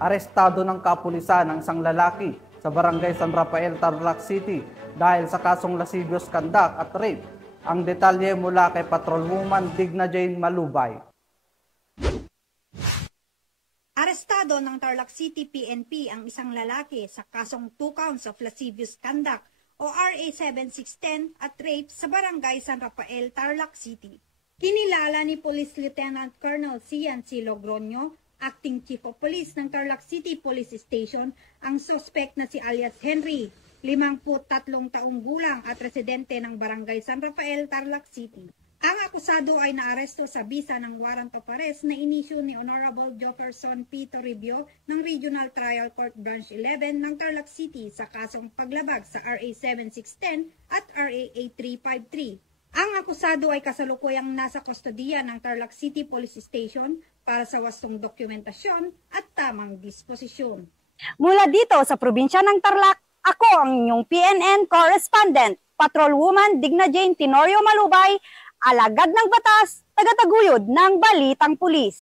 arestado ng kapulisan ang isang lalaki sa barangay San Rafael, Tarlac City dahil sa kasong lascivious conduct at rape. Ang detalye mula kay Patrolwoman Digna Jane Malubay. Arestado ng Tarlac City PNP ang isang lalaki sa kasong 2 counts of lascivious conduct o RA 7610 at rape sa barangay San Rafael, Tarlac City. Kinilala ni Police Lieutenant Colonel Cian C. Logroño, Acting Chief of Police ng Tarlac City Police Station, ang suspect na si alias Henry, 53 taong gulang at residente ng barangay San Rafael, Tarlac City. Ang akusado ay naaresto sa bisa ng warrant of arrest na inisyu ni Honorable Jefferson P. Toribio ng Regional Trial Court Branch 11 ng Tarlac City sa kasong paglabag sa RA 7610 at RA 8353. Ang akusado ay kasalukuyang nasa kustodiya ng Tarlac City Police Station para sa wastong dokumentasyon at tamang disposisyon. Mula dito sa probinsya ng Tarlac, ako ang inyong PNN correspondent, Patrolwoman Digna Jane Tenorio Malubay, alagad ng batas, tagataguyod ng Balitang Pulis.